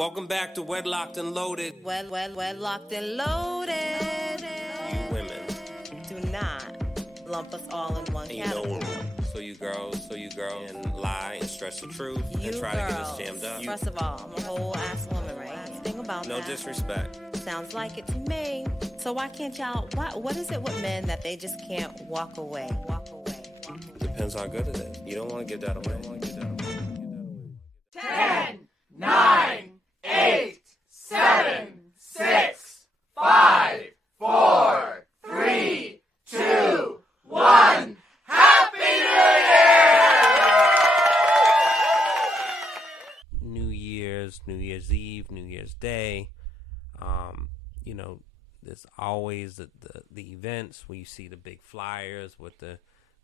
Welcome back to Wedlocked and Loaded. Wedlocked and Loaded. You women. Do not lump us all in one category. So you girls and lie and stretch the truth and try girls, to get us jammed up. First of all, I'm a whole ass woman, right? Think about no that. No disrespect. Sounds like it to me. So why can't y'all, what is it with men that they just can't walk away? Depends how good it is. You don't want to give that away. 10, 9, 8, 7, 6, 5, 4, 3, 2, 1. Happy New Year! New Year's Eve, New Year's Day. There's always the events where you see the big flyers with the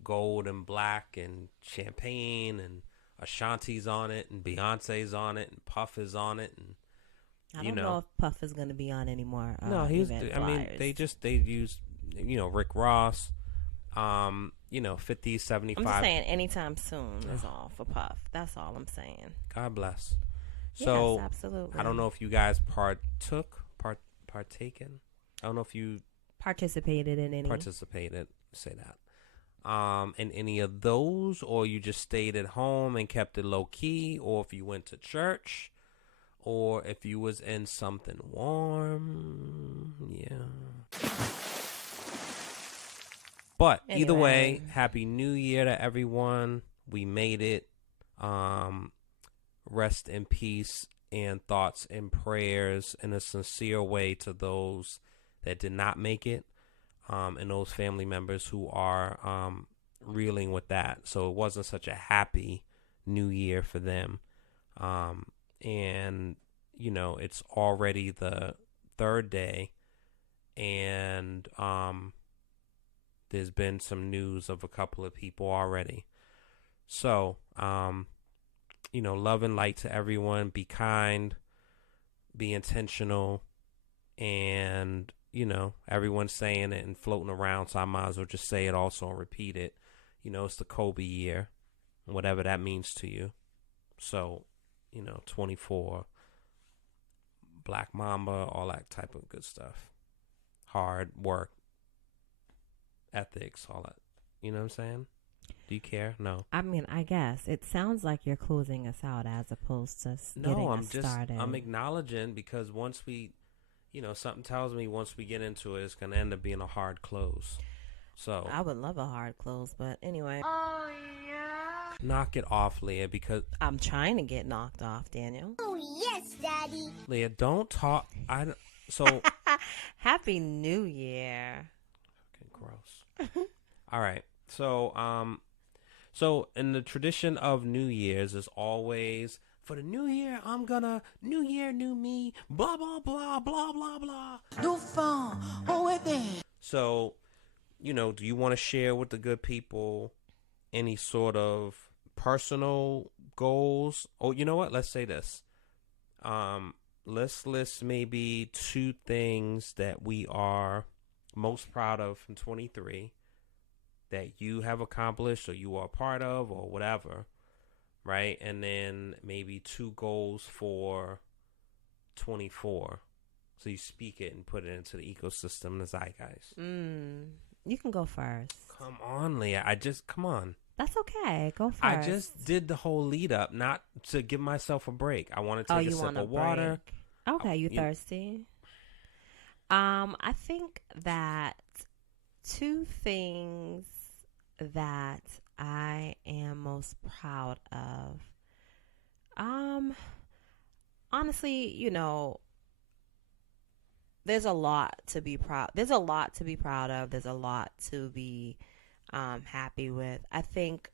gold and black and champagne and Ashanti's on it and Beyonce's on it and Puff is on it, and I don't know if Puff is going to be on anymore. No, they use Rick Ross, 50, 75. I'm just saying anytime soon is all for Puff. That's all I'm saying. God bless. So yes, absolutely. I don't know if you guys partaken. I don't know if you participated in any. Say that. In any of those, or you just stayed at home and kept it low key, or if you went to church, or if you was in something warm. Yeah. But either way, Happy New Year to everyone. We made it. Rest in peace and thoughts and prayers in a sincere way to those that did not make it, and those family members who are reeling with that. So it wasn't such a happy New Year for them. And, it's already the third day, and there's been some news of a couple of people already. So, love and light to everyone. Be kind, be intentional, and, everyone's saying it and floating around, so I might as well just say it also and repeat it. It's the Kobe year, whatever that means to you. So, 24, Black Mamba, all that type of good stuff. Hard work, ethics, all that. You know what I'm saying? Do you care? No. I mean, I guess it sounds like you're closing us out as opposed to getting us started. I'm acknowledging, because once we, something tells me once we get into it, it's going to end up being a hard close. So I would love a hard close, but anyway. Oh, yeah. Knock it off, Leah, because I'm trying to get knocked off, Daniel. Oh, yes, Daddy. Leah, don't talk. So Happy New Year. Okay, gross. All right. So in the tradition of New Year's is always, for the new year, I'm gonna, new year, new me, blah, blah, blah, blah, blah, blah. So, do you want to share with the good people any sort of personal goals? Oh, you know what? Let's say this. Let's list maybe 2 things that we are most proud of from 23 that you have accomplished or you are part of or whatever, right? And then maybe 2 goals for 24. So you speak it and put it into the ecosystem, the zeitgeist. You can go first. Come on, Leah. Come on. That's okay. Go first. I just did the whole lead up, not to give myself a break. I want to take a sip of water. Okay, you thirsty? I think that 2 things that I am most proud of. Honestly, there's a lot to be proud. There's a lot to be proud of. There's a lot to be happy with. I think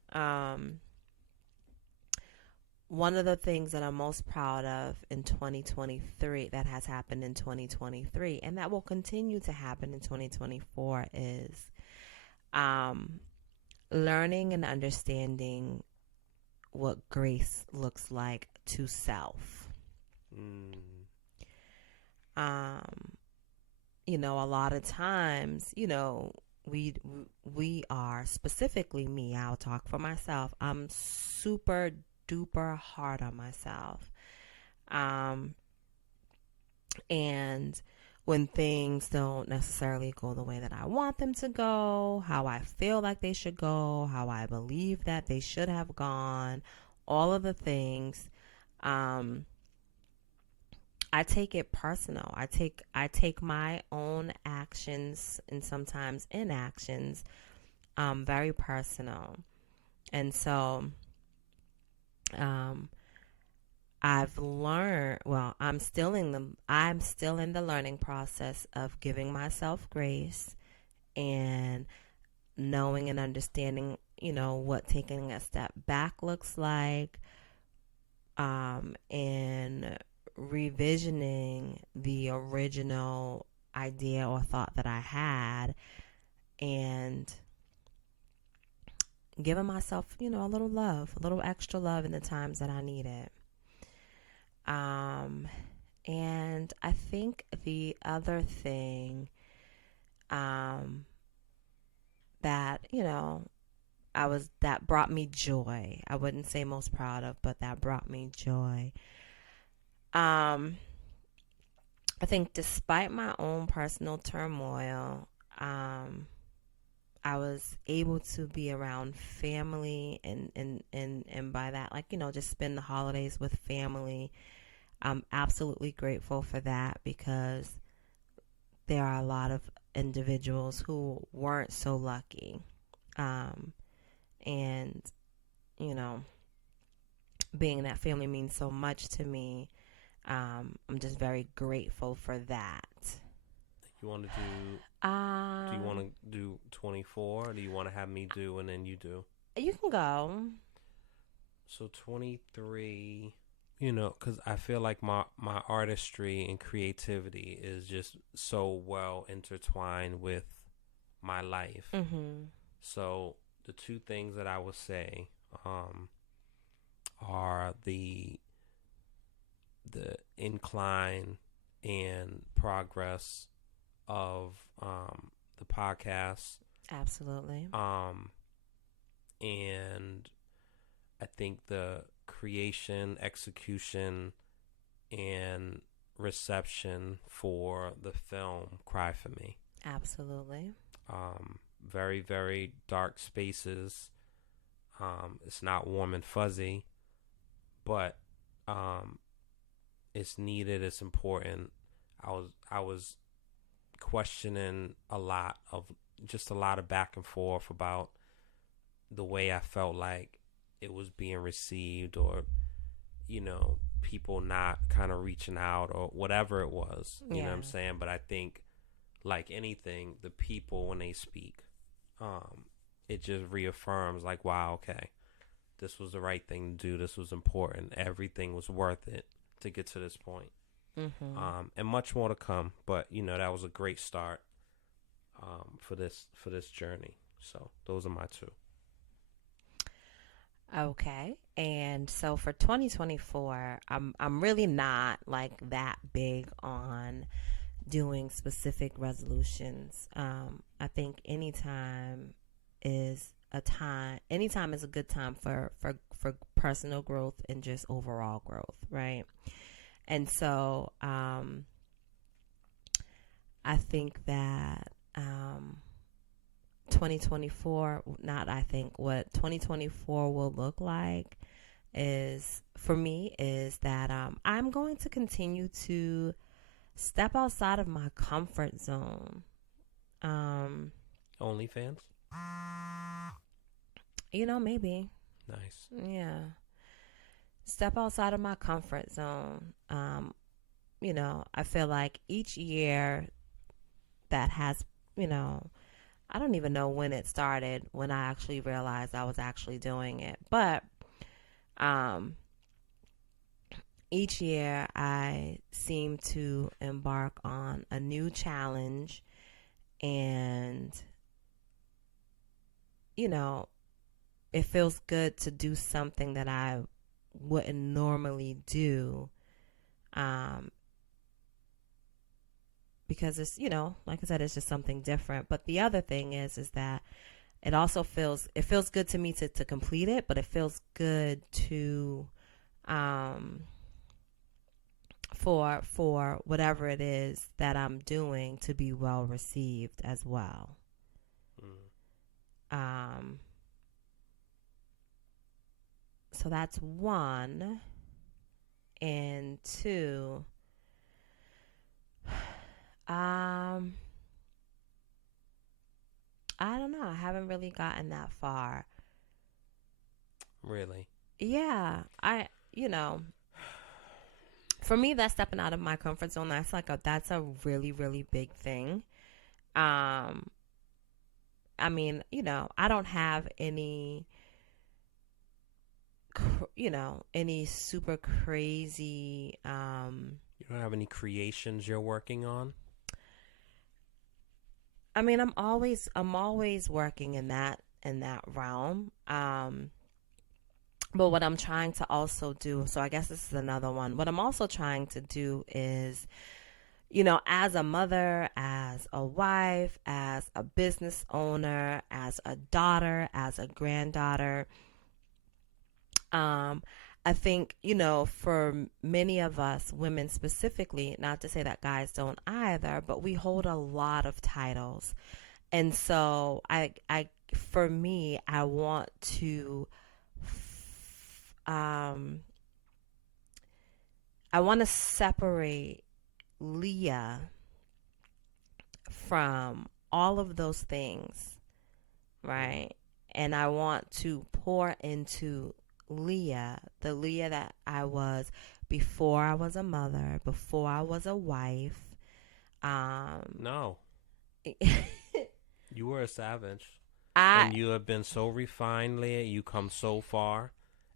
one of the things that I'm most proud of in 2023, that has happened in 2023, and that will continue to happen in 2024, is learning and understanding what grace looks like to self. A lot of times, we are, specifically me, I'll talk for myself. I'm super duper hard on myself. And when things don't necessarily go the way that I want them to go, how I feel like they should go, how I believe that they should have gone, all of the things, I take it personal. I take my own actions and sometimes inactions very personal. And so I've learned, well, I'm still in the learning process of giving myself grace and knowing and understanding, what taking a step back looks like, and revisioning the original idea or thought that I had, and giving myself, a little love, a little extra love in the times that I need it. And I think the other thing that, that brought me joy, I wouldn't say most proud of, but that brought me joy. I think despite my own personal turmoil, I was able to be around family and by that, just spend the holidays with family. I'm absolutely grateful for that, because there are a lot of individuals who weren't so lucky. And, being in that family means so much to me. I'm just very grateful for that. You want to do you want to do 24, or do you want to have me do and then you do? You can go. So 23, because I feel like my artistry and creativity is just so well intertwined with my life. Mm-hmm. So the two things that I would say are the incline and progress of the podcast. Absolutely. And I think the creation, execution, and reception for the film Cry For Me. Absolutely. Very, very dark spaces. It's not warm and fuzzy, but it's needed. It's important. I was questioning a lot of back and forth about the way I felt like it was being received, or people not kind of reaching out, or whatever it was. You know what I'm saying? But I think, like anything, the people, when they speak, it just reaffirms, like, wow, okay, this was the right thing to do. This was important. Everything was worth it to get to this point. Mm-hmm. And much more to come. But that was a great start for this journey. So those are my two. Okay. And so for 2024, I'm really not like that big on doing specific resolutions. I think anytime is a good time for personal growth and just overall growth, right? And so I think that 2024, what 2024 will look like is, for me, is that I'm going to continue to step outside of my comfort zone. OnlyFans? Maybe. Nice. Yeah. Step outside of my comfort zone. I feel like each year that has, I don't even know when it started, when I actually realized I was actually doing it. But each year I seem to embark on a new challenge, and it feels good to do something that I wouldn't normally do, because it's, like I said, it's just something different. But the other thing is that it also feels good to me to complete it, but it feels good to for whatever it is that I'm doing to be well received as well. So that's one. And two, I don't know. I haven't really gotten that far. Really? Yeah. For me, that's stepping out of my comfort zone. That's a really, really big thing. I mean, I don't have any, any super crazy, You don't have any creations you're working on? I mean, I'm always working in that realm. But what I'm trying to also do, so I guess this is another one. What I'm also trying to do is, as a mother, as a wife, as a business owner, as a daughter, as a granddaughter, I think, for many of us, women specifically, not to say that guys don't either, but we hold a lot of titles. And so for me, I want to, separate Leah from all of those things, right? And I want to pour into Leah, the Leah that I was before I was a mother, before I was a wife. No. You were a savage. And you have been so refined, Leah. You come so far.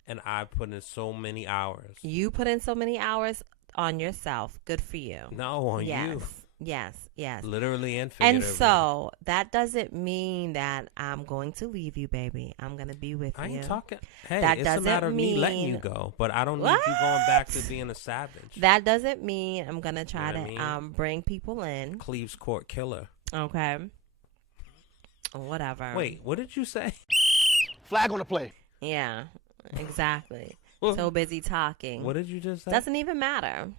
And I put in so many hours. You put in so many hours on yourself. Good for you. No, on you. Yes. Literally and figuratively. And so that doesn't mean that I'm going to leave you, baby. I'm going to be with you. I ain't talking. Hey, that it's a matter of me letting you go. But I don't need you going back to being a savage. That doesn't mean I'm going to try to bring people in. Cleves Court killer. Okay. Whatever. Wait, what did you say? Flag on the play. Yeah, exactly. So busy talking. What did you just say? Doesn't even matter.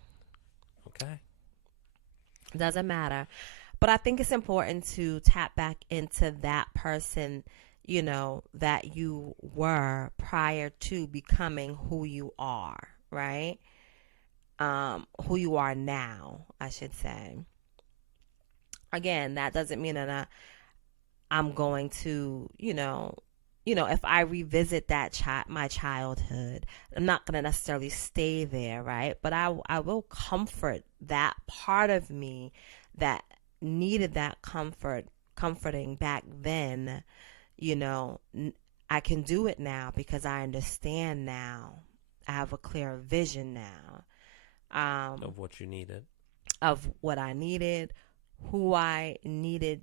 Okay. Doesn't matter. But I think it's important to tap back into that person, that you were prior to becoming who you are, right? Who you are now, I should say. Again, that doesn't mean that I'm going to, if I revisit my childhood, I'm not going to necessarily stay there, right? But I will comfort that part of me that needed that comforting back then. I can do it now because I understand now. I have a clear vision now. Of what you needed. Of what I needed, who I needed,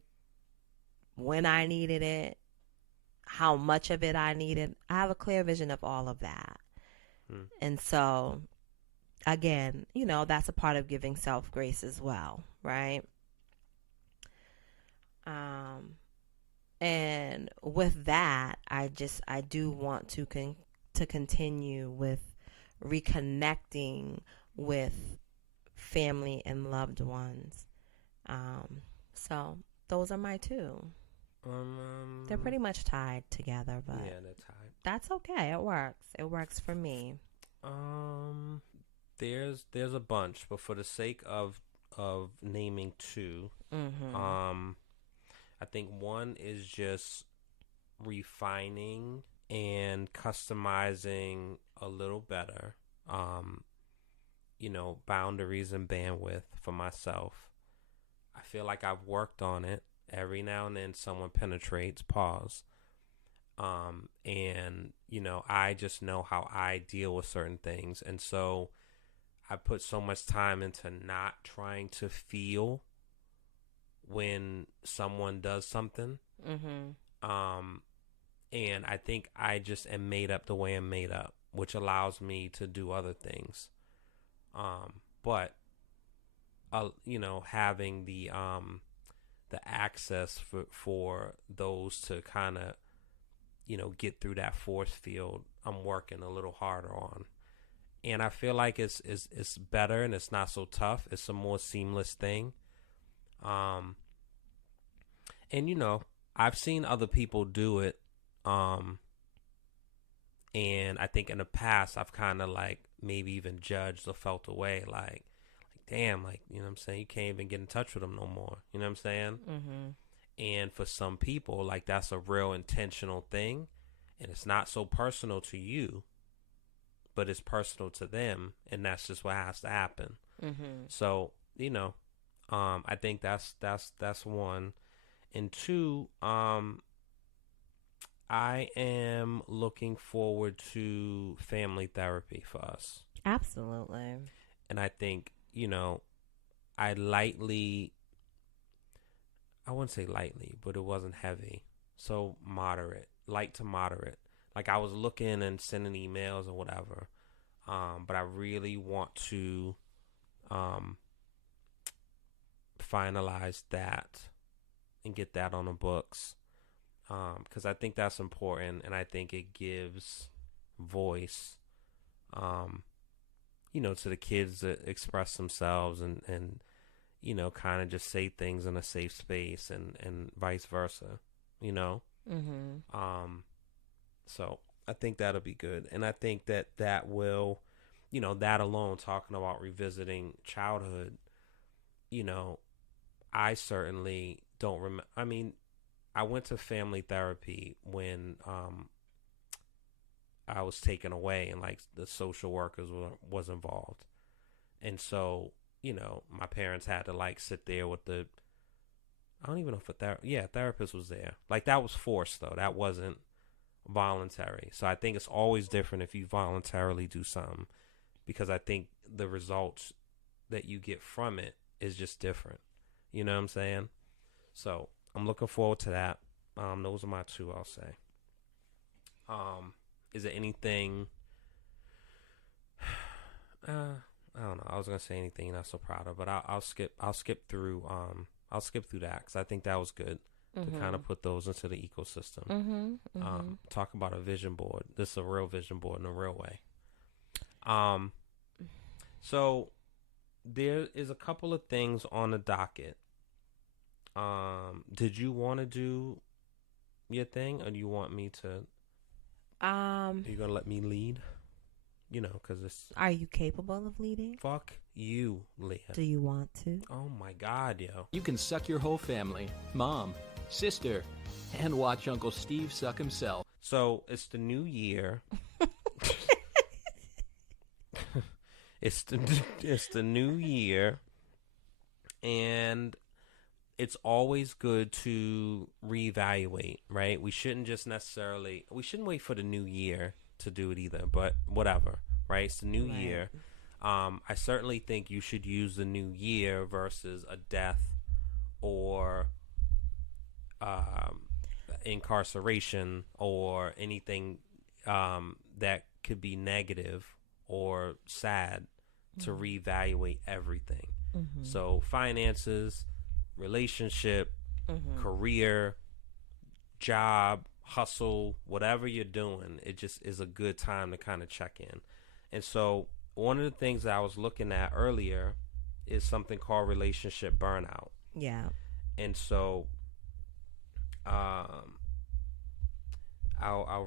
when I needed it, how much of it I needed. I have a clear vision of all of that. And so, again, that's a part of giving self grace as well, right? And with that, I do want to continue with reconnecting with family and loved ones. So those are my two. They're pretty much tied together, but yeah, they're tied. That's okay. It works. It works for me. There's a bunch, but for the sake of naming two, I think one is just refining and customizing a little better, boundaries and bandwidth for myself. I feel like I've worked on it. Every now and then someone penetrates, pause. And, I just know how I deal with certain things. And so I put so much time into not trying to feel when someone does something. And I think I just am made up the way I'm made up, which allows me to do other things. But having the access for those to kind of, get through that force field, I'm working a little harder on. And I feel like it's better and it's not so tough. It's a more seamless thing. And you know, I've seen other people do it. And I think in the past I've kind of like maybe even judged or felt away like damn, like, you know what I'm saying? You can't even get in touch with them no more. You know what I'm saying? Mm-hmm. And for some people, like, that's a real intentional thing. And it's not so personal to you, but it's personal to them. And that's just what has to happen. Mm-hmm. So, you know, I think that's one. And two, I am looking forward to family therapy for us. Absolutely. And I think, you know, I wouldn't say lightly, but it wasn't heavy. So moderate, light to moderate. Like I was looking and sending emails or whatever. But I really want to finalize that and get that on the books. Because I think that's important, and I think it gives voice, you know, to the kids that express themselves and you know, kind of just say things in a safe space and vice versa, you know? Mm-hmm. So I think that'll be good. And I think that will, you know, that alone, talking about revisiting childhood, you know, I certainly don't remember. I mean, I went to family therapy when I was taken away and like the social workers was involved. And so, you know, my parents had to like sit there with the, I don't even know if therapist was there. Like that was forced though. That wasn't voluntary. So I think it's always different if you voluntarily do something, because I think the results that you get from it is just different. You know what I'm saying? So I'm looking forward to that. Those are my two, I'll say. Is there anything? I don't know. I was gonna say anything you're not so proud of, but I'll skip. I'll skip through. I'll skip through that because I think that was good to kind of put those into the ecosystem. Talk about a vision board. This is a real vision board in a real way. So there is a couple of things on the docket. Did you want to do your thing, or do you want me to? Are you gonna let me lead? You know, because it's. Are you capable of leading? Fuck you, Leah. Do you want to? Oh my God, yo. You can suck your whole family, mom, sister, and watch Uncle Steve suck himself. So it's the new year. It's the new year, and it's always good to reevaluate, right? We shouldn't wait for the new year to do it either, but whatever, right? It's the new year. I certainly think you should use the new year versus a death or incarceration or anything that could be negative or sad to reevaluate everything. So finances, relationship, career, job, hustle, whatever you're doing, it just is a good time to kind of check in. And so one of the things that I was looking at earlier is something called relationship burnout. Yeah. And so I'll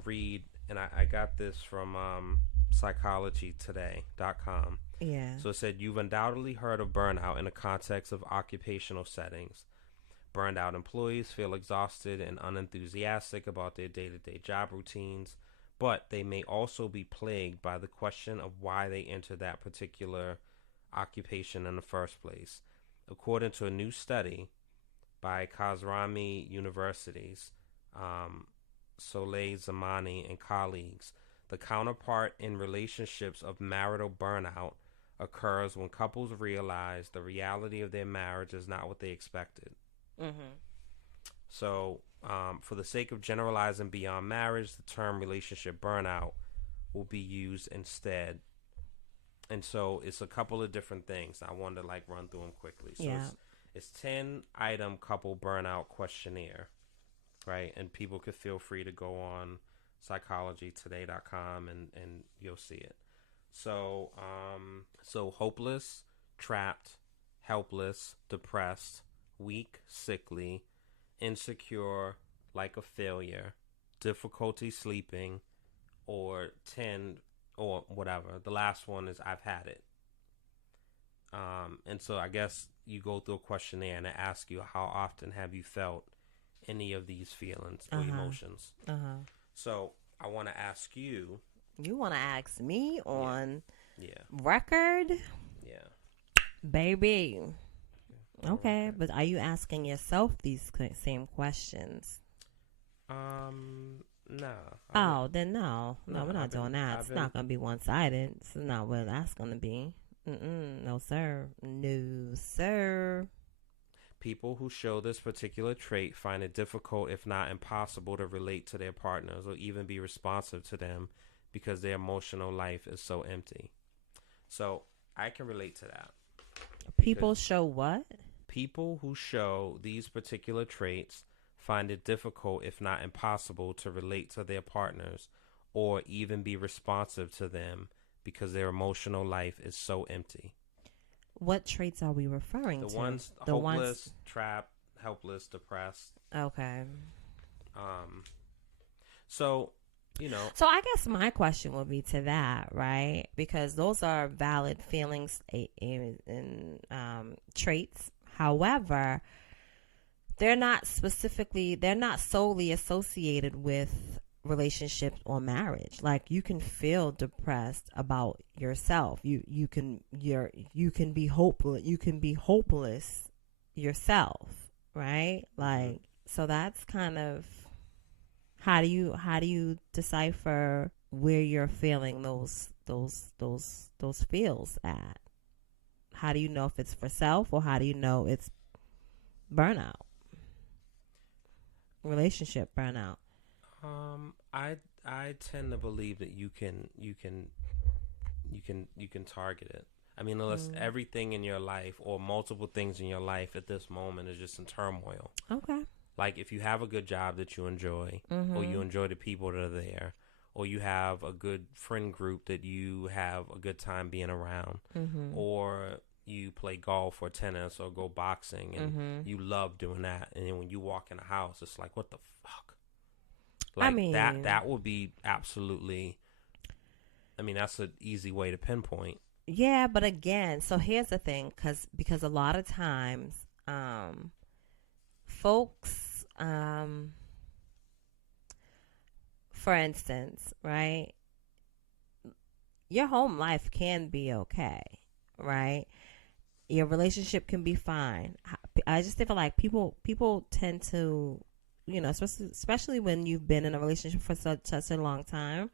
read, and I got this from psychologytoday.com. Yeah. So it said, you've undoubtedly heard of burnout in the context of occupational settings. Burned out employees feel exhausted and unenthusiastic about their day-to-day job routines, but they may also be plagued by the question of why they entered that particular occupation in the first place. According to a new study by Kazrami University's Soleil Zamani and colleagues, the counterpart in relationships of marital burnout occurs when couples realize the reality of their marriage is not what they expected. So, for the sake of generalizing beyond marriage, the term relationship burnout will be used instead. And so it's a couple of different things. I wanted to like run through them quickly. So it's 10-item couple burnout questionnaire, right? And people could feel free to go on psychologytoday.com and you'll see it. So hopeless, trapped, helpless, depressed, weak, sickly, insecure, like a failure, difficulty sleeping, or 10, or whatever. The last one is I've had it. And so I guess you go through a questionnaire and it asks you how often have you felt any of these feelings or emotions. So I want to ask you. You want to ask me on Yeah. record? Yeah. Baby. Okay, Okay. but are you asking yourself these same questions? No. Oh, then no. No, No, we're not doing that. It's not going to be one-sided. It's not what that's going to be. No, sir. No, sir. People who show this particular trait find it difficult, if not impossible, to relate to their partners or even be responsive to them because their emotional life is so empty. So I can relate to that. People show what? People who show these particular traits find it difficult, if not impossible, to relate to their partners or even be responsive to them because their emotional life is so empty. What traits are we referring to? The ones hopeless, trapped, helpless, depressed. Okay. So, So I guess my question would be to that, right? Because those are valid feelings and traits. However, they're not solely associated with relationships or marriage. Like, you can feel depressed about yourself. You can be hopeless. You can be hopeless yourself, right? Like, so that's kind of how do you decipher where you're feeling those feels at? How do you know if it's for self, or how do you know it's burnout? Relationship burnout. I tend to believe that you can target it. I mean, unless everything in your life or multiple things in your life at this moment is just in turmoil. Okay. Like, if you have a good job that you enjoy, or you enjoy the people that are there, or you have a good friend group that you have a good time being around, or you play golf or tennis or go boxing and you love doing that, and then when you walk in a house, it's like, what the fuck? Like, I mean, that would be absolutely, I mean, that's an easy way to pinpoint. Yeah, but again, so here's the thing, because a lot of times, folks, for instance, right, your home life can be okay, right? Your relationship can be fine. I just feel like people tend to, especially when you've been in a relationship for such a long time,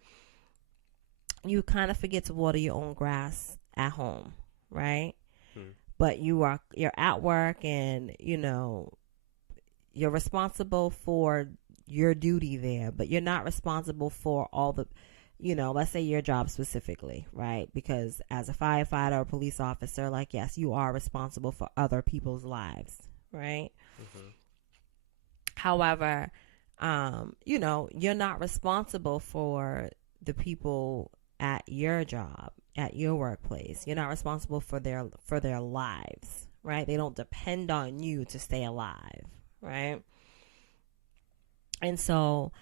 you kind of forget to water your own grass at home, right? But you're at work, and you're responsible for your duty there, but you're not responsible for all the, let's say your job specifically, right? Because as a firefighter or police officer, like, yes, you are responsible for other people's lives, right? However, you're not responsible for the people at your job, at your workplace. You're not responsible for their lives, right? They don't depend on you to stay alive, right? And so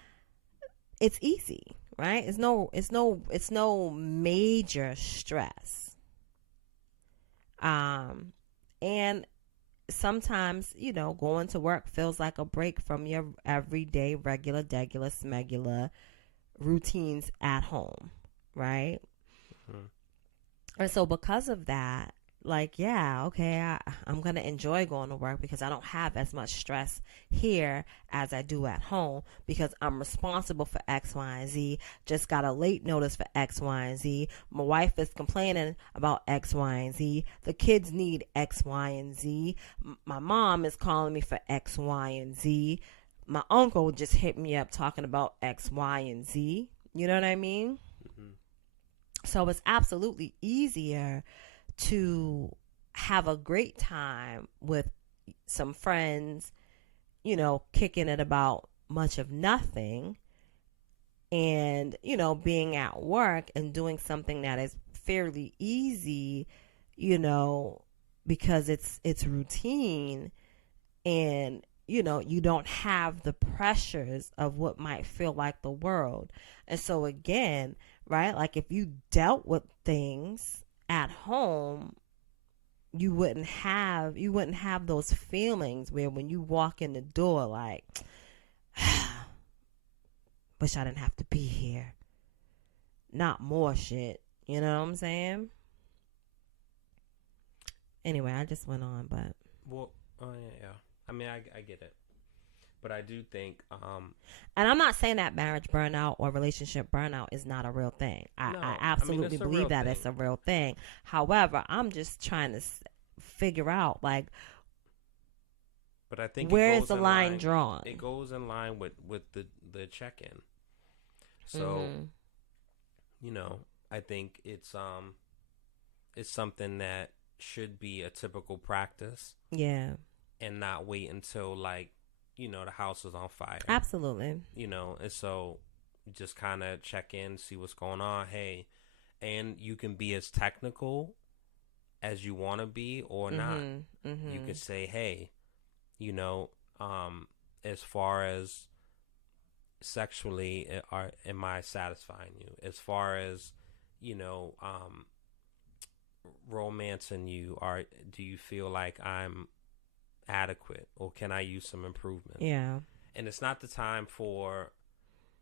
it's easy, right? It's no major stress. And sometimes, going to work feels like a break from your everyday regular smegular routines at home, right? And so because of that, like, yeah, okay, I'm going to enjoy going to work because I don't have as much stress here as I do at home, because I'm responsible for X, Y, and Z. Just got a late notice for X, Y, and Z. My wife is complaining about X, Y, and Z. The kids need X, Y, and Z. My mom is calling me for X, Y, and Z. My uncle just hit me up talking about X, Y, and Z. You know what I mean? So it's absolutely easier to have a great time with some friends, kicking it about much of nothing, and, being at work and doing something that is fairly easy, you know, because it's routine, and you know, you don't have the pressures of what might feel like the world. And so again, right, like if you dealt with things at home, you wouldn't have those feelings where when you walk in the door like, wish I didn't have to be here. Not more shit. You know what I'm saying? Anyway, I just went on, but Well, yeah. I mean, I get it, but I do think, and I'm not saying that marriage burnout or relationship burnout is not a real thing. No, I absolutely it's a real believe that thing. it's a real thing. However, I'm just trying to figure out like but I think where it is goes the in line line. drawn. It goes in line with the check-in. So, Mm-hmm. you know, I think it's something that should be a typical practice, Yeah, and not wait until, like, you know, the house is on fire. absolutely. You know, and so just kind of check in, see what's going on. Hey, and you can be as technical as you want to be or not. Mm-hmm. You can say, hey, you know, as far as sexually, am I satisfying you? As far as, you know, romancing you, do you feel like I'm adequate, or can I use some improvement? Yeah. And it's not the time for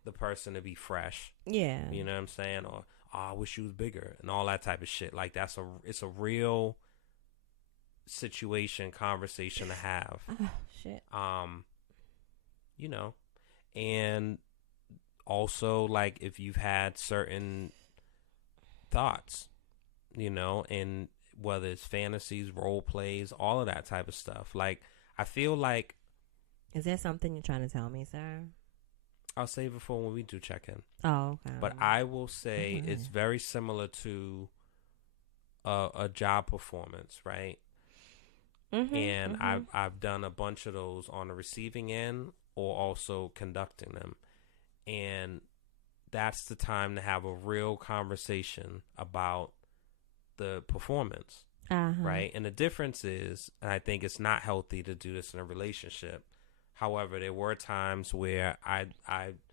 the person to be fresh. Yeah. You know what I'm saying? Or, oh, I wish you was bigger, and all that type of shit. Like, it's a real conversation to have. Oh, shit. You know, and also, like, if you've had certain thoughts, you know, and whether it's fantasies, role plays, all of that type of stuff. Like, I feel like, Is there something you're trying to tell me, sir? I'll save it for when we do check in. Oh, okay. But I will say it's very similar to a job performance, right? Mm-hmm, And mm-hmm. I've done a bunch of those on the receiving end or also conducting them. And that's the time to have a real conversation about the performance, right? And the difference is, and I think it's not healthy to do this in a relationship. However, there were times where I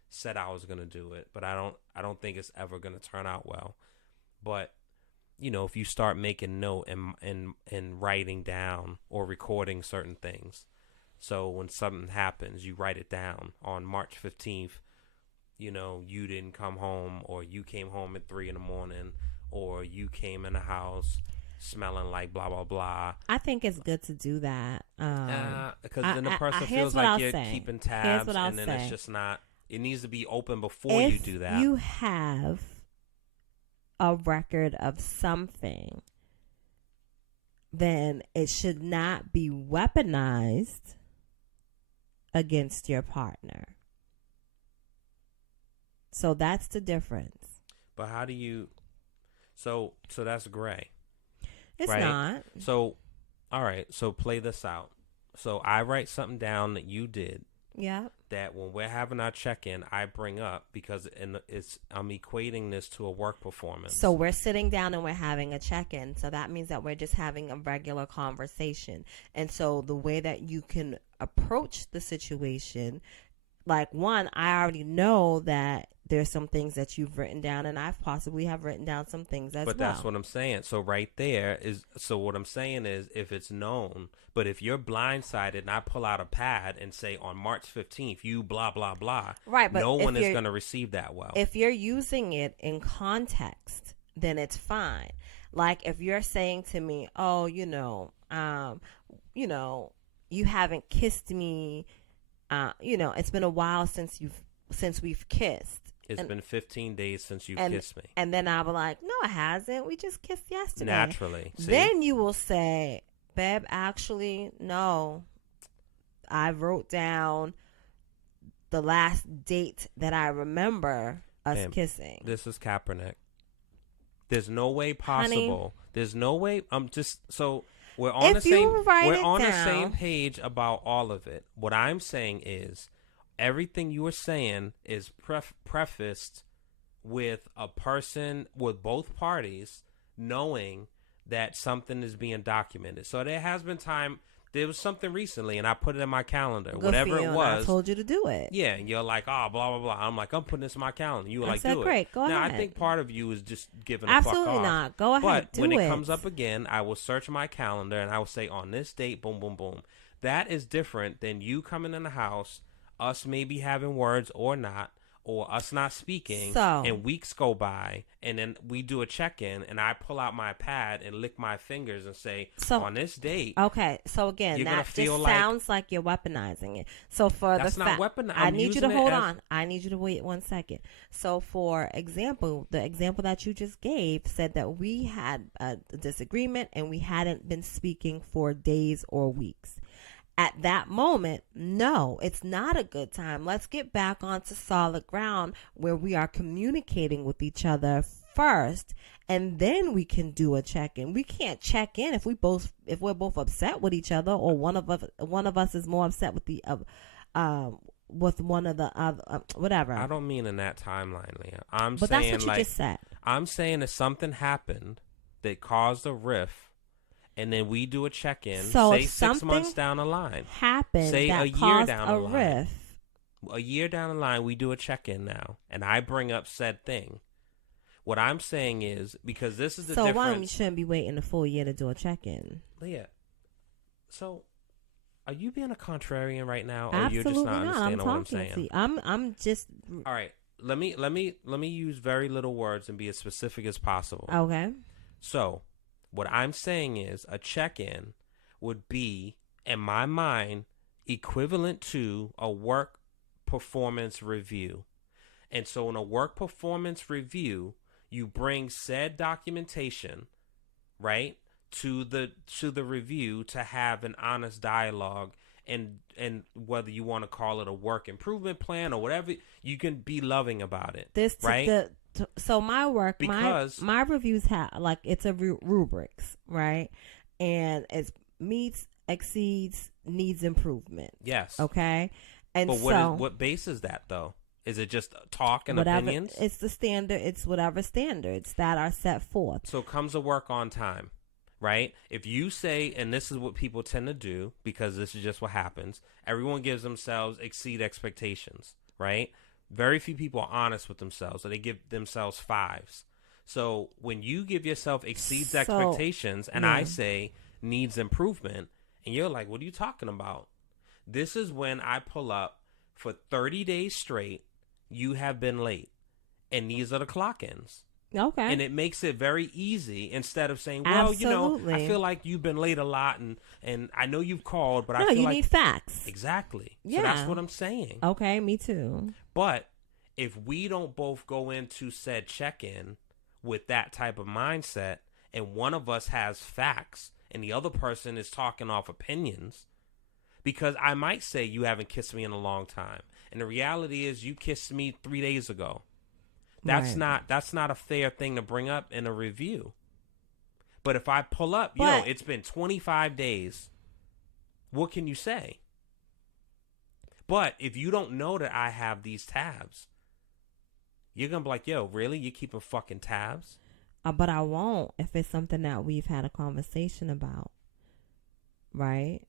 said I was going to do it, but I don't think it's ever going to turn out well. But, you know, if you start making note and writing down or recording certain things, so when something happens, you write it down. On March 15th, you know, you didn't come home, or you came home at 3 a.m, or you came in the house smelling like blah, blah, blah. I think it's good to do that. Because then the person here's feels what like I'll you're say. keeping Here's tabs, what I'll and then say. it's just not. It needs to be open before you do that. If you have a record of something, then it should not be weaponized against your partner. So that's the difference. But how do you? So that's gray. It's right? not. So, all right. So play this out. So I write something down that you did. Yeah. That when we're having our check-in, I bring up, because I'm equating this to a work performance. So we're sitting down and we're having a check-in. So that means that we're just having a regular conversation. And so the way that you can approach the situation, like, one, I already know that there's some things that you've written down, and I've possibly have written down some things as well. But that's what I'm saying. So right there is, so what I'm saying is, if it's known, but if you're blindsided and I pull out a pad and say on March 15th, you blah, blah, blah, right, but no one is going to receive that well. If you're using it in context, then it's fine. Like, if you're saying to me, oh, you haven't kissed me, it's been a while since we've kissed. It's been 15 days since you've kissed me. And then I'll be like, no, it hasn't. We just kissed yesterday. Naturally. See? Then you will say, babe, actually, no. I wrote down the last date that I remember us kissing. This is Kaepernick. There's no way possible. Honey, there's no way. So we're on the same page about all of it. What I'm saying is, everything you are saying is prefaced with a person, with both parties knowing that something is being documented. So there has been time. There was something recently, and I put it in my calendar. Good Whatever for you, it and was. I told you to do it. Yeah, and you're like, oh, blah, blah, blah. I'm like, I'm putting this in my calendar. You were like, said, do great, it. go now, ahead. I think part of you is just giving a Absolutely fuck off. not. Go ahead, but do when it. it comes up again, I will search my calendar, and I will say, on this date, boom, boom, boom. That is different than you coming in the house, us maybe having words or not, or us not speaking, and weeks go by, and then we do a check-in, and I pull out my pad and lick my fingers and say, on this date, okay, so again, that just sounds like you're weaponizing it. So for that's the not weaponizing. I need you to hold on. I need you to wait 1 second. So for example, the example that you just gave said that we had a disagreement and we hadn't been speaking for days or weeks. At that moment, no, it's not a good time. Let's get back onto solid ground where we are communicating with each other first, and then we can do a check-in. We can't check in if we're both upset with each other, or one of us is more upset with the with one of the other, whatever. I don't mean in that timeline, Leah. But saying, that's what you just said. I'm saying that something happened that caused a rift. And then we do a check-in, so say 6 months down the line. Happened say that a year caused down a the line. rift. A year down the line, we do a check-in now, and I bring up said thing. What I'm saying is, because this is the difference. So why we shouldn't be waiting a full year to do a check-in? Leah, so are you being a contrarian right now, or Absolutely you're just not understanding what I'm talking saying? to you. I'm just. All right, let me use very little words and be as specific as possible. Okay. So, what I'm saying is a check-in would be, in my mind, equivalent to a work performance review. And so in a work performance review, you bring said documentation, right, to the review to have an honest dialogue, and whether you want to call it a work improvement plan or whatever, you can be loving about it. Right? So my work, because my reviews have, like, it's a rubrics, right? And it's meets, exceeds, needs improvement. Yes. Okay. And but so what base is that though? Is it just talk and whatever, opinions? It's the standard. It's whatever standards that are set forth. So comes to work on time, right? If you say, and this is what people tend to do, because this is just what happens, everyone gives themselves exceed expectations, right? Very few people are honest with themselves, so they give themselves 5s. So when you give yourself exceeds expectations, and I say needs improvement, and you're like, what are you talking about? This is when I pull up for 30 days straight, you have been late. And these are the clock-ins. Okay. And it makes it very easy, instead of saying, well, Absolutely. I feel like you've been late a lot, and I know you've called, but I feel like... No, you need facts. Exactly. Yeah. So that's what I'm saying. Okay, me too. But if we don't both go into said check-in with that type of mindset, and one of us has facts and the other person is talking off opinions, because I might say you haven't kissed me in a long time, and the reality is you kissed me 3 days ago. That's not a fair thing to bring up in a review. But if I pull up, it's been 25 days. What can you say? But if you don't know that I have these tabs, you're going to be like, yo, really? You keeping fucking tabs? But I won't if it's something that we've had a conversation about. Right?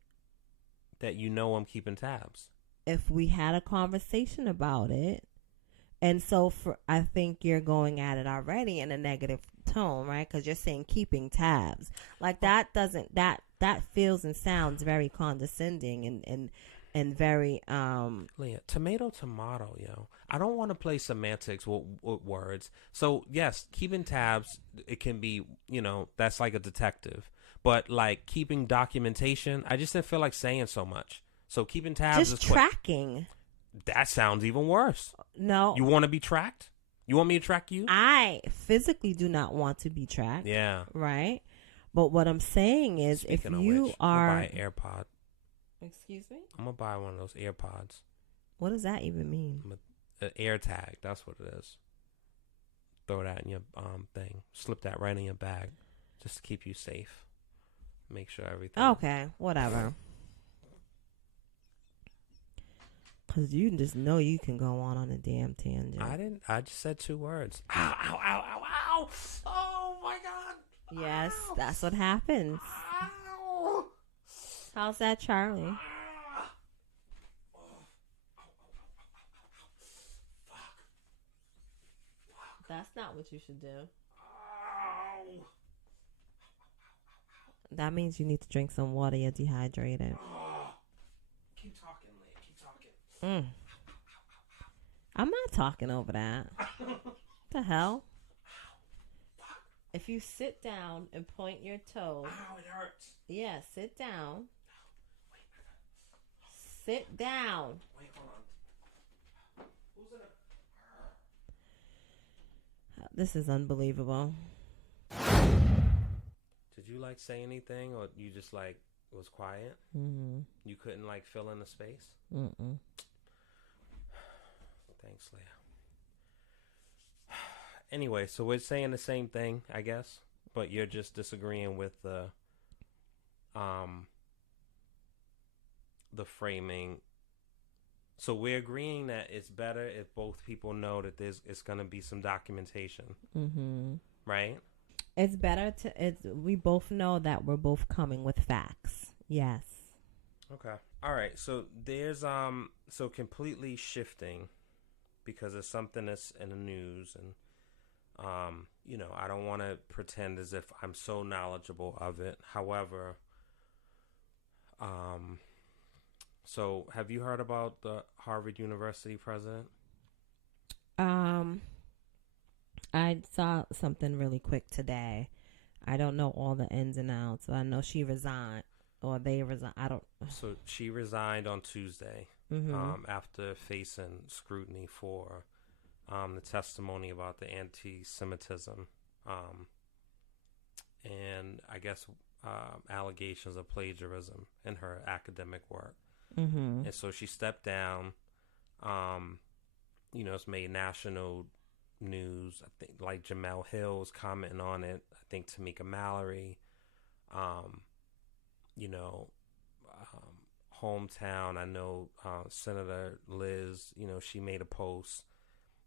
That you know I'm keeping tabs. If we had a conversation about it. And so I think you're going at it already in a negative tone, right? Because you're saying keeping tabs. Like that doesn't, that feels and sounds very condescending and very Leah, tomato, yo. I don't want to play semantics with words. So yes, keeping tabs, it can be, that's like a detective. But like keeping documentation, I just didn't feel like saying so much. So keeping tabs just is tracking. That sounds even worse. No. You want to be tracked? You want me to track you? I physically do not want to be tracked. Yeah. Right? But what I'm saying is, Speaking if of you which, are... I'm going to buy an AirPod. Excuse me? I'm going to buy one of those AirPods. What does that even mean? An AirTag. That's what it is. Throw that in your thing. Slip that right in your bag. Just to keep you safe. Make sure everything... Okay. Whatever. Because you just know you can go on a damn tangent. I didn't. I just said 2 words. Ow, ow, ow, ow, ow. Oh, my God. Yes, that's what happens. Ow! How's that, Charlie? Ah! That's not what you should do. Ow! That means you need to drink some water. You're dehydrated. Oh. Keep talking, Leah. Keep talking. I'm not talking over that. What the hell? If you sit down and point your toes. Ow, it hurts. Yeah, sit down. Wait, Sit down. wait, hold on. Who's in a... This is unbelievable. Did you like say anything, or you just like was quiet? Mm-hmm. You couldn't like fill in the space? Mm-mm. Thanks, Leah. Anyway, so we're saying the same thing, I guess, but you're just disagreeing with the framing. So we're agreeing that it's better if both people know that it's going to be some documentation, right? It's better to. We both know that we're both coming with facts. Yes. Okay. All right. So there's so completely shifting, because it's something that's in the news, and I don't want to pretend as if I'm so knowledgeable of it. However, so have you heard about the Harvard University president? I saw something really quick today. I don't know all the ins and outs, but I know she resigned, or they resigned. I don't. So she resigned on Tuesday, after facing scrutiny for the testimony about the anti-Semitism, and I guess allegations of plagiarism in her academic work. And so she stepped down. It's made national news. I think like Jamel Hill's commenting on it. I think Tamika Mallory. Hometown. I know Senator Liz. She made a post,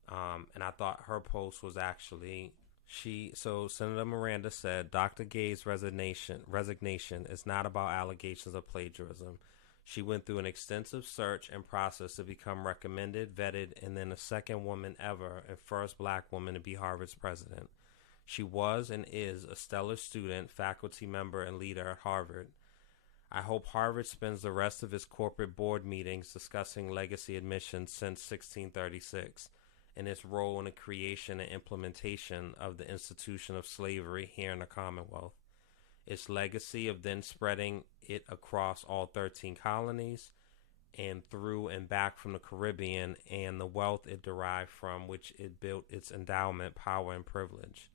and I thought her post was actually So Senator Miranda said Dr. Gay's resignation is not about allegations of plagiarism. She went through an extensive search and process to become recommended, vetted, and then the second woman ever and first black woman to be Harvard's president. She was and is a stellar student, faculty member, and leader at Harvard. I hope Harvard spends the rest of its corporate board meetings discussing legacy admissions since 1636 and its role in the creation and implementation of the institution of slavery here in the Commonwealth. Its legacy of then spreading it across all 13 colonies and through and back from the Caribbean, and the wealth it derived from which it built its endowment, power, and privilege.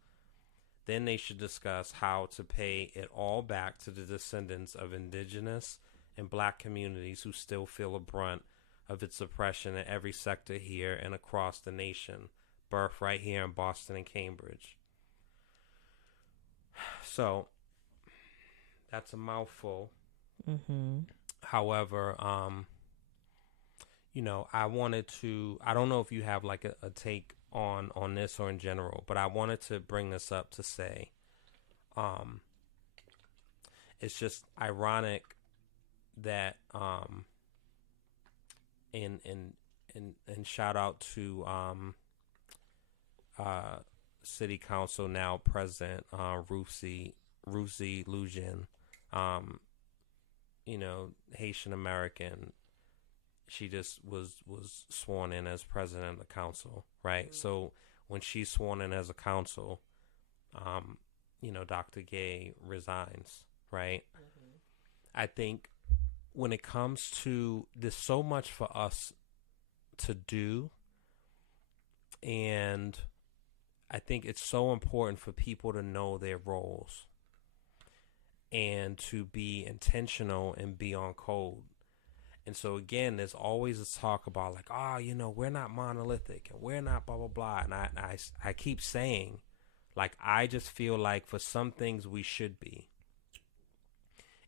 Then they should discuss how to pay it all back to the descendants of indigenous and black communities who still feel the brunt of its oppression in every sector here and across the nation, birthed right here in Boston and Cambridge. So that's a mouthful. However, I don't know if you have like a take on this or in general, but I wanted to bring this up to say, it's just ironic that, and shout out to, City Council now President, Ruthie Lujan, Haitian American. She just was sworn in as president of the council, right? So when she's sworn in as a council, Dr. Gay resigns, right? I think when it comes to, there's so much for us to do, and I think it's so important for people to know their roles and to be intentional and be on code. And so again, there's always this talk about like, we're not monolithic and we're not blah, blah, blah. And I keep saying, like, I just feel like for some things we should be.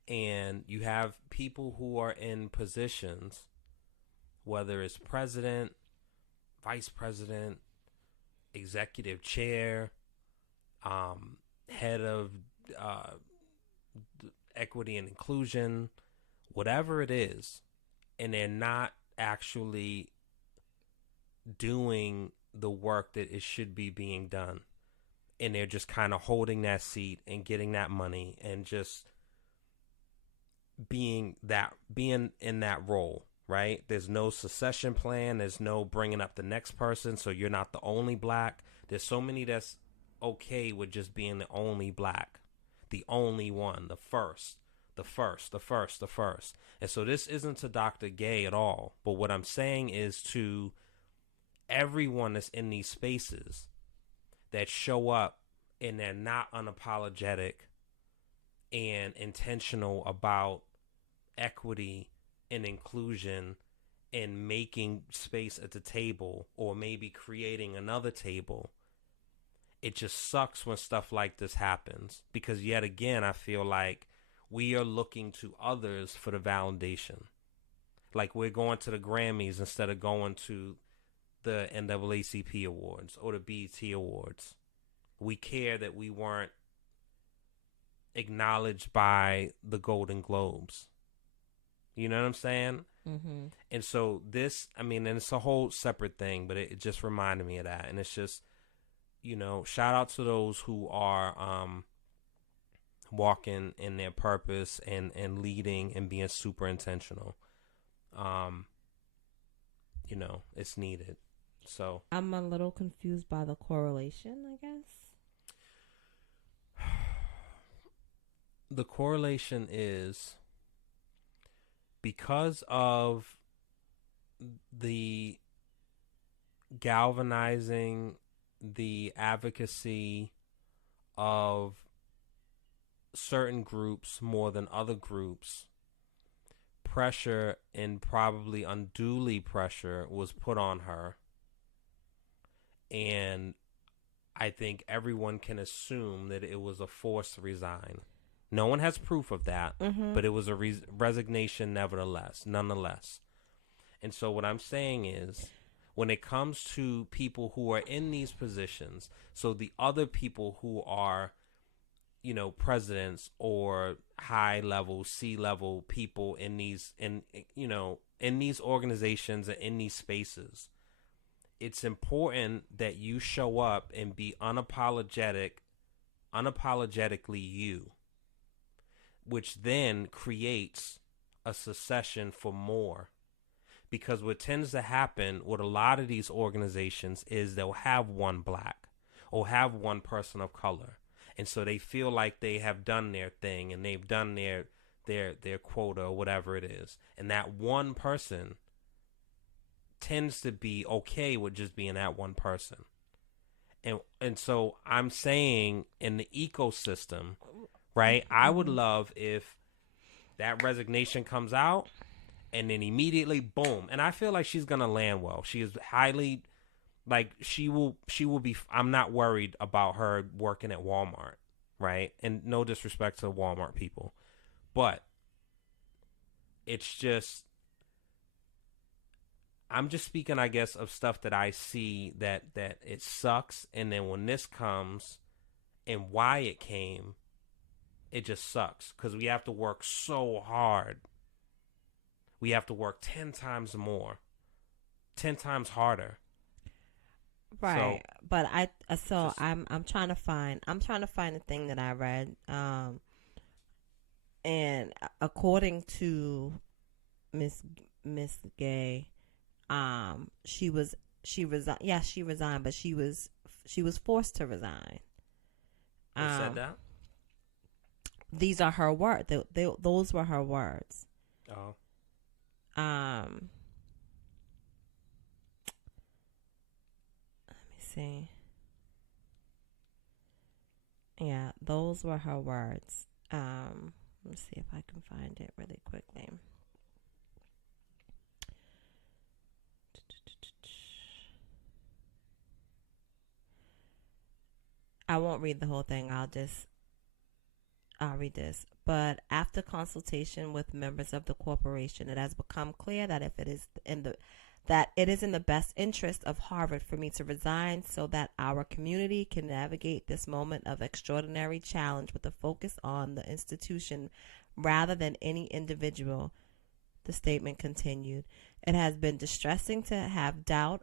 And you have people who are in positions, whether it's president, vice president, executive chair, head of uh, equity and inclusion, whatever it is, and they're not actually doing the work that it should be being done, and they're just kind of holding that seat and getting that money and just being in that role, right? There's no succession plan. There's no bringing up the next person, so you're not the only black. There's so many that's okay with just being the only black, the only one, the first. And so this isn't to Dr. Gay at all, but what I'm saying is to everyone that's in these spaces that show up and they're not unapologetic and intentional about equity and inclusion and making space at the table, or maybe creating another table. It just sucks when stuff like this happens, because yet again, I feel like we are looking to others for the validation. Like we're going to the Grammys instead of going to the NAACP Awards or the BET Awards. We care that we weren't acknowledged by the Golden Globes. You know what I'm saying? Mm-hmm. And so this, I mean, and it's a whole separate thing, but it just reminded me of that. And it's just, you know, shout out to those who are walking in their purpose and leading and being super intentional. You know, it's needed. So I'm a little confused by the correlation, I guess. The correlation is because of the galvanizing, the advocacy of certain groups more than other groups, pressure, and probably unduly pressure, was put on her. And I think everyone can assume that it was a forced resign. No one has proof of that, but it was a resignation nonetheless. And so what I'm saying is, when it comes to people who are in these positions, so the other people who are, you know, presidents or high level, C-level people in these, in these organizations and in these spaces, it's important that you show up and be unapologetically you, which then creates a succession for more. Because what tends to happen with a lot of these organizations is they'll have one black or have one person of color. And so they feel like they have done their thing and they've done their quota or whatever it is. And that one person tends to be okay with just being that one person. And so I'm saying, in the ecosystem, right, I would love if that resignation comes out and then immediately, boom. And I feel like she's going to land well. She is highly, like, she will be, I'm not worried about her working at Walmart, right? And no disrespect to the Walmart people. But it's just, I'm just speaking, I guess, of stuff that I see that it sucks. And then when this comes and why it came, it just sucks. Because we have to work so hard. We have to work 10 times more, 10 times harder. Right. So, but I'm trying to find the thing that I read. And according to Miss Gay, she resigned. Yeah, she resigned, but she was forced to resign. Who said that? These are her words. Those were her words. Oh. Let me see. Yeah, those were her words. Let's see if I can find it really quickly. I won't read the whole thing. I'll read this. But after consultation with members of the corporation, it has become clear that if it is in the that it is in the best interest of Harvard for me to resign so that our community can navigate this moment of extraordinary challenge with a focus on the institution rather than any individual. The statement continued. It has been distressing to have doubt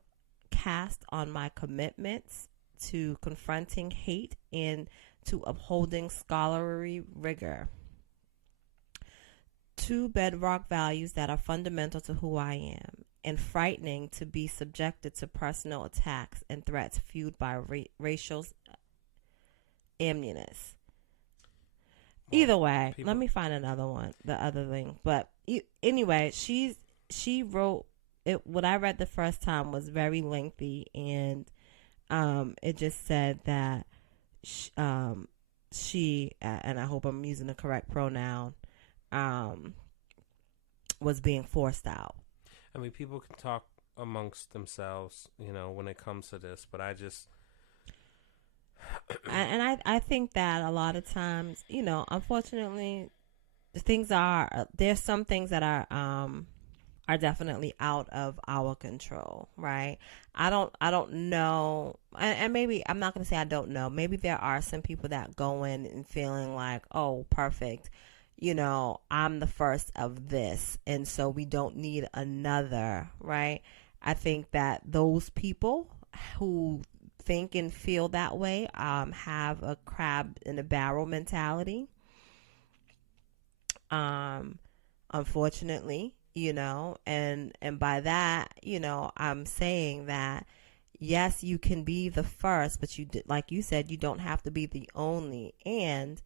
cast on my commitments to confronting hate and to upholding scholarly rigor. Two bedrock values that are fundamental to who I am, and frightening to be subjected to personal attacks and threats fueled by racial ammunition. Either way, let me find another one, the other thing. But anyway, she wrote it. What I read the first time was very lengthy, and it just said that she and I hope I'm using the correct pronoun, was being forced out. I mean, people can talk amongst themselves, when it comes to this, but I just... I think that a lot of times, unfortunately, there's some things that are definitely out of our control, right? I don't know, and maybe I'm not going to say I don't know. Maybe there are some people that go in and feeling like, oh, perfect, I'm the first of this, and so we don't need another, right? I think that those people who think and feel that way have a crab in a barrel mentality. Unfortunately, and by that, I'm saying that yes, you can be the first, but like you said, you don't have to be the only, and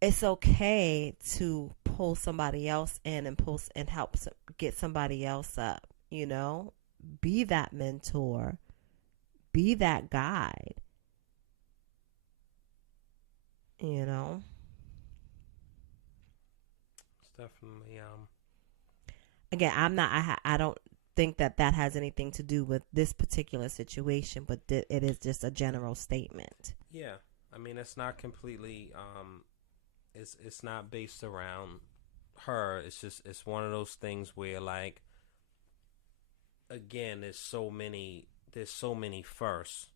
it's okay to pull somebody else in and help get somebody else up, be that mentor, be that guide, It's definitely again, I don't think that has anything to do with this particular situation, but it is just a general statement. Yeah, I mean, it's not completely it's not based around her. It's one of those things where, like, again, there's so many firsts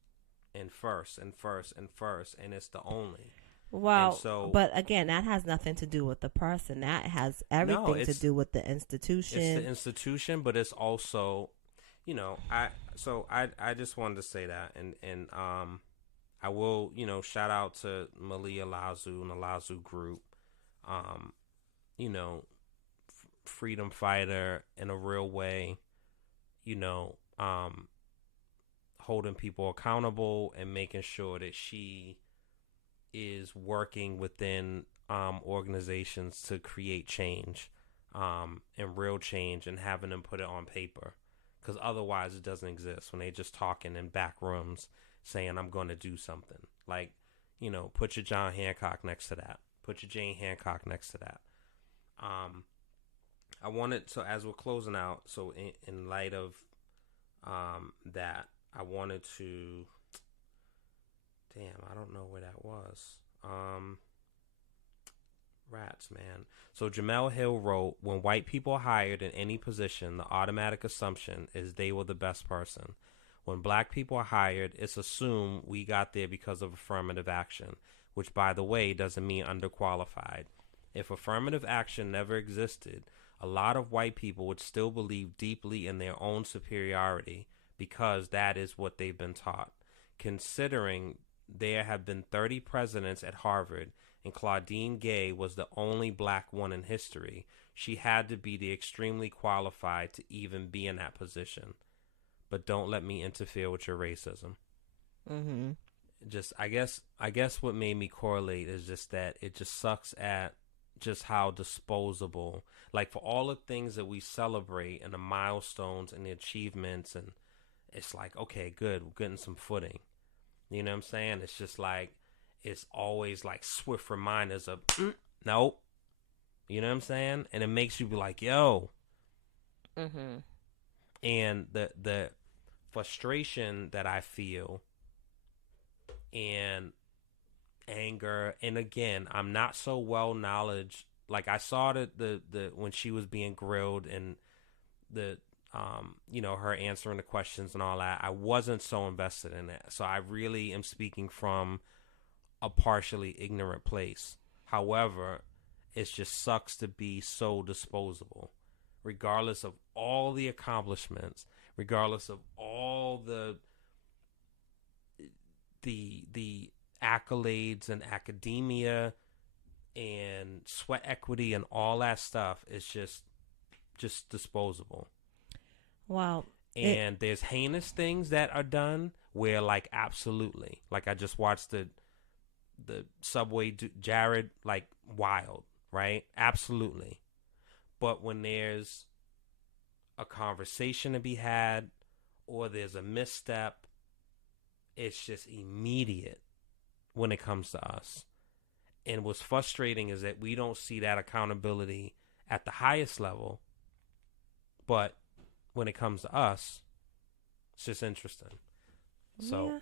and first and first and first, and it's the only. Well, but again, that has nothing to do with the person. That has everything to do with the institution. It's the institution, but it's also, I just wanted to say that, and I will, shout out to Malia Lazu and the Lazu group, freedom fighter in a real way, holding people accountable and making sure that she is working within organizations to create change, and real change, and having them put it on paper, because otherwise it doesn't exist when they just talking in back rooms saying I'm going to do something. Like, put your John Hancock next to that, put your Jane Hancock next to that. I wanted, so as we're closing out, so in light of that, I wanted to, damn, I don't know where that was. Rats, man. So Jamel Hill wrote, when white people are hired in any position, the automatic assumption is they were the best person. When black people are hired, it's assumed we got there because of affirmative action, which, by the way, doesn't mean underqualified. If affirmative action never existed, a lot of white people would still believe deeply in their own superiority because that is what they've been taught. Considering there have been 30 presidents at Harvard and Claudine Gay was the only black one in history, she had to be the extremely qualified to even be in that position. But don't let me interfere with your racism. Mm-hmm. Just, I guess what made me correlate is just that it just sucks at just how disposable, like, for all the things that we celebrate and the milestones and the achievements, and it's like, okay, good, we're getting some footing. You know what I'm saying? It's just like, it's always like swift reminders of, nope. You know what I'm saying? And it makes you be like, yo. Mm-hmm. And the frustration that I feel and anger, and again, I'm not so well knowledge. Like, I saw the when she was being grilled, and her answering the questions and all that, I wasn't so invested in it. So I really am speaking from a partially ignorant place. However, it just sucks to be so disposable, regardless of all the accomplishments, regardless of all the accolades and academia and sweat equity and all that stuff. Is just disposable. Well, and there's heinous things that are done where, like, absolutely, like I just watched the Subway Jared, like, wild, right? Absolutely. But when there's a conversation to be had or there's a misstep, it's just immediate when it comes to us. And what's frustrating is that we don't see that accountability at the highest level, but when it comes to us, it's just interesting. So,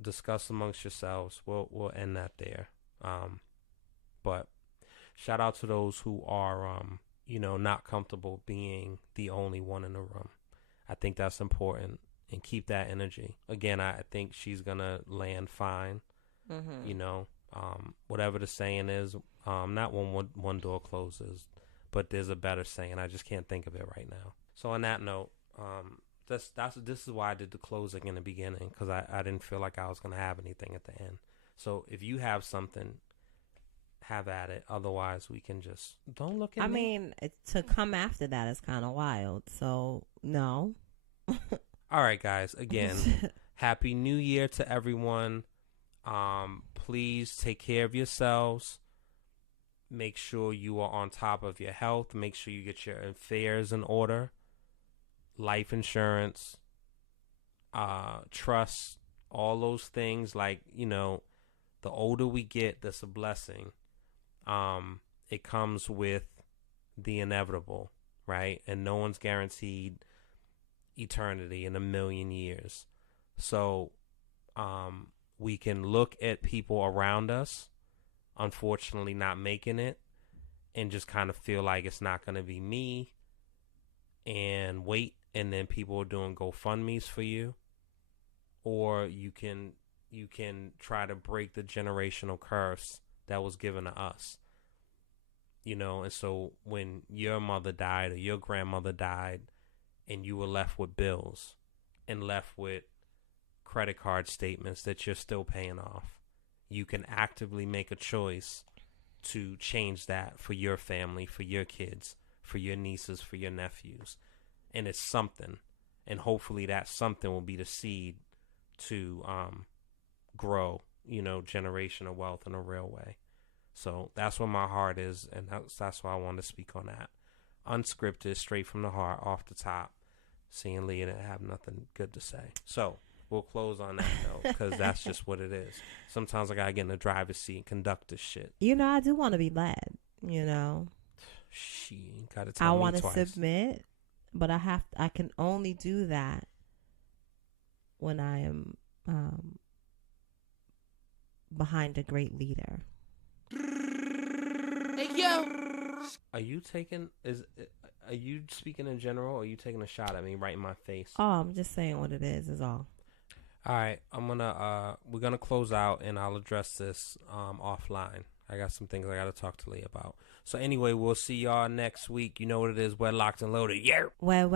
discuss amongst yourselves. We'll end that there. But shout out to those who are, not comfortable being the only one in the room. I think that's important, and keep that energy. Again, I think she's gonna land fine. Mm-hmm. Whatever the saying is, not when one door closes, but there's a better saying. I just can't think of it right now. So on that note, this is why I did the closing in the beginning, because I didn't feel like I was gonna have anything at the end. So if you have something, have at it. Otherwise, we can just don't look at me. I mean, to come after that is kind of wild. So no. All right, guys. Again, Happy New Year to everyone. Please take care of yourselves. Make sure you are on top of your health. Make sure you get your affairs in order. Life insurance, trust, all those things. Like, the older we get, that's a blessing. It comes with the inevitable, right? And no one's guaranteed eternity in a million years. So, we can look at people around us, unfortunately not making it, and just kind of feel like it's not going to be me, and wait, and then people are doing GoFundMes for you. Or you can try to break the generational curse that was given to us. And so when your mother died or your grandmother died and you were left with bills and left with credit card statements that you're still paying off, you can actively make a choice to change that for your family, for your kids, for your nieces, for your nephews. And it's something. And hopefully that something will be the seed to grow, generational wealth in a real way. So that's where my heart is, and that's why I want to speak on that. Unscripted, straight from the heart, off the top. Seeing Leah and have nothing good to say. So we'll close on that note, because that's just what it is. Sometimes I gotta get in the driver's seat and conduct this shit. I do want to be led. She gotta tell me twice. I want to submit, but I can only do that when I am behind a great leader. Hey, yo! Are you speaking in general, or are you taking a shot at me right in my face? Oh, I'm just saying what it is all. All right, we're gonna close out, and I'll address this offline. I got some things I gotta talk to Leah about. So anyway, we'll see y'all next week. You know what it is. We're locked and loaded. Yeah. We're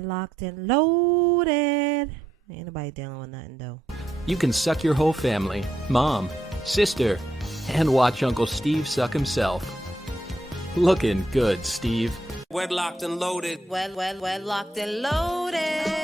locked and loaded. Ain't nobody dealing with nothing though. You can suck your whole family, mom, sister, and watch Uncle Steve suck himself. Looking good, Steve. We're locked and loaded. We're locked and loaded.